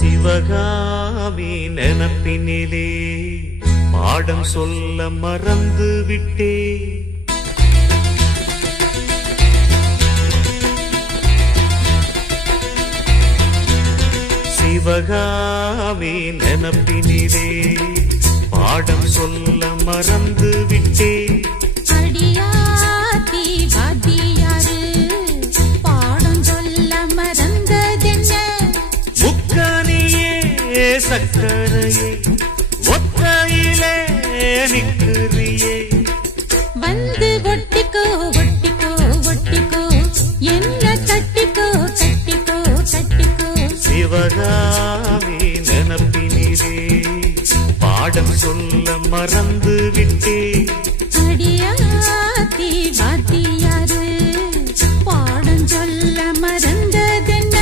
சிவகாமி நினப்பினிலே பாடம் சொல்ல மறந்து விட்டே. சிவகாமி நினப்பினிலே பாடம் சொல்ல மறந்து விட்டே. அடியாத்தி வாத்தியாரு பாடம் சொல்ல மறந்ததென்ன? முக்கனியே சக்கரையே ஒத்தையிலே நிற்கிறியே. வந்து ஒட்டிக்கோ ஒட்டிக்கோ ஒட்டிக்கோ என்ன கட்டிக்கோ கட்டிக்கோ கட்டிக்கோ. சிவகாமி நினப்பினிலே பாடம் சொல்ல மறந்து விட்டே. அடியாத்தி வாத்தியாரு பாடம் சொல்ல மறந்ததென்ன?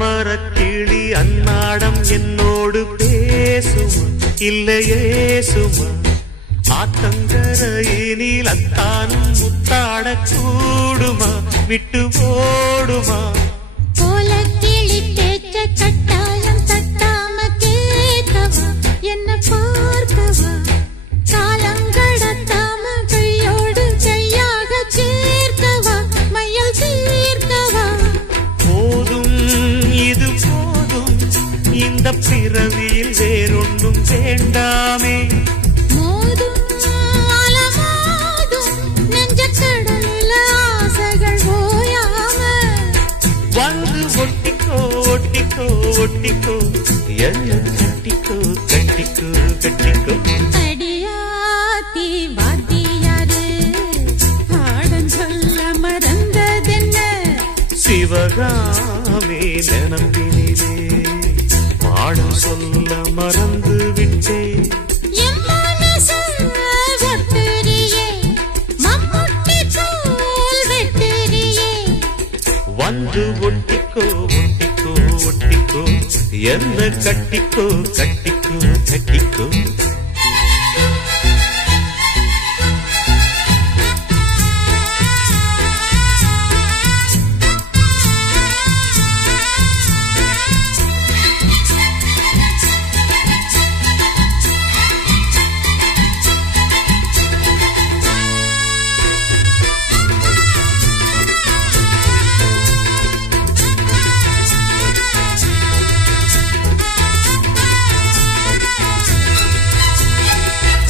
மரக்கிளி அன்னாடம் என்னோடு பேசுமா இல்லையே சுமா? ஆத்தங்கரையினில் அத்தானும் முத்தாட கூடுமா விட்டு ஓடுமா? போல கிளி கேட்ட கட்டாயம் தட்டாம கேட்கவா என்ன பார்க்கவா? காலங்கடத்தாம கையோடு கையாக சேர்க்கவா மையல் தீர்க்கவா? போதும் இது போதும் இந்த பிறவியில் வேறொன்றும் வேண்டாமே. மோதும் அலமோதும் நெஞ்ச கடலில் ஆசைகள் ஓயாம. வந்து ஒட்டிக்கோ ஒட்டிக்கோ ஒட்டிக்கோ என்ன கட்டிக்கோ கட்டிக்கோ கட்டிக்கோ. அடியாத்தி வாத்தியாரு பாடம் சொல்ல மறந்ததென்ன? சிவகாமி நினப்பினிலே பாடம் சொல்ல மறந்து விட்டே. என் மனசு ஒட்டுறியே மம்முட்டி தோல் வெட்டுறியே. வந்து ஒட்டிக்கோ ஒட்டிக்கோ ஒட்டிக்கோ என்ன கட்டிக்கோ கட்டிக்கோ கட்டிக்கோ.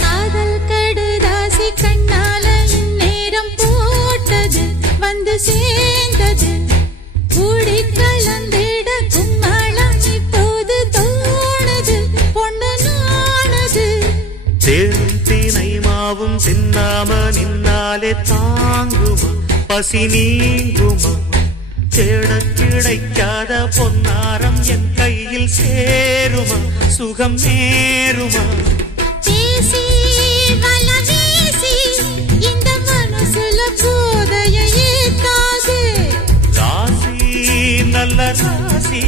காதல் கடுதாசி கண்ணால இந்நேரம் போட்டது வந்து சேர்ந்தது. கூடி கலந்திட கும்மாளம் இப்போது தோணுது பொண்ணு நானது. தேனும் தீனை மாவும் தின்னாம நின்னாலே தாங்குமா பசி நீங்குமா? தேட கிடைக்காத பொன்னாரம் என் கையில் சேருமா சுகம் நேருமா? பேசி வல வீசி இந்த மனசுல போதைய ஏத்தாது. ராசி நல்ல ராசி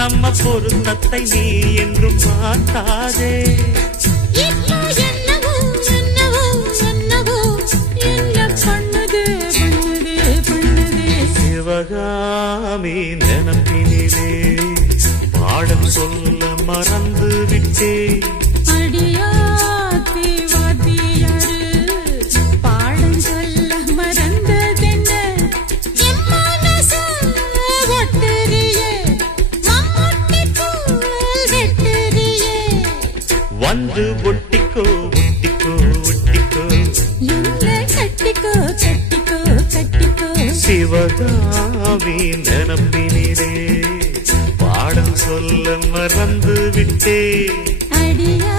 நம்ம பொருத்தத்தை நீ என்றும் மாட்டாதே. இப்போ என்னவோ என்னவோ என்னவோ என்ன பண்ணுது பண்ணுது பண்ணுது. சிவகாமி நினப்பினிலே பாடம் சொல்ல மறந்து விட்டே. அடியாத்தி வாத்தியாரு பாடம் சொல்ல மறந்ததென்ன? என் மனசு ஒட்டுறியே மம்முட்டி தோல் வெட்டுறியே. வந்து ஒட்டிக்கோ ஒட்டிக்கோ ஒட்டிக்கோ என்ன கட்டிக்கோ கட்டிக்கோ கட்டிக்கோ. சிவகாமி நினப்பினிலே பாடம் சொல்ல மறந்து விட்டே. அடியா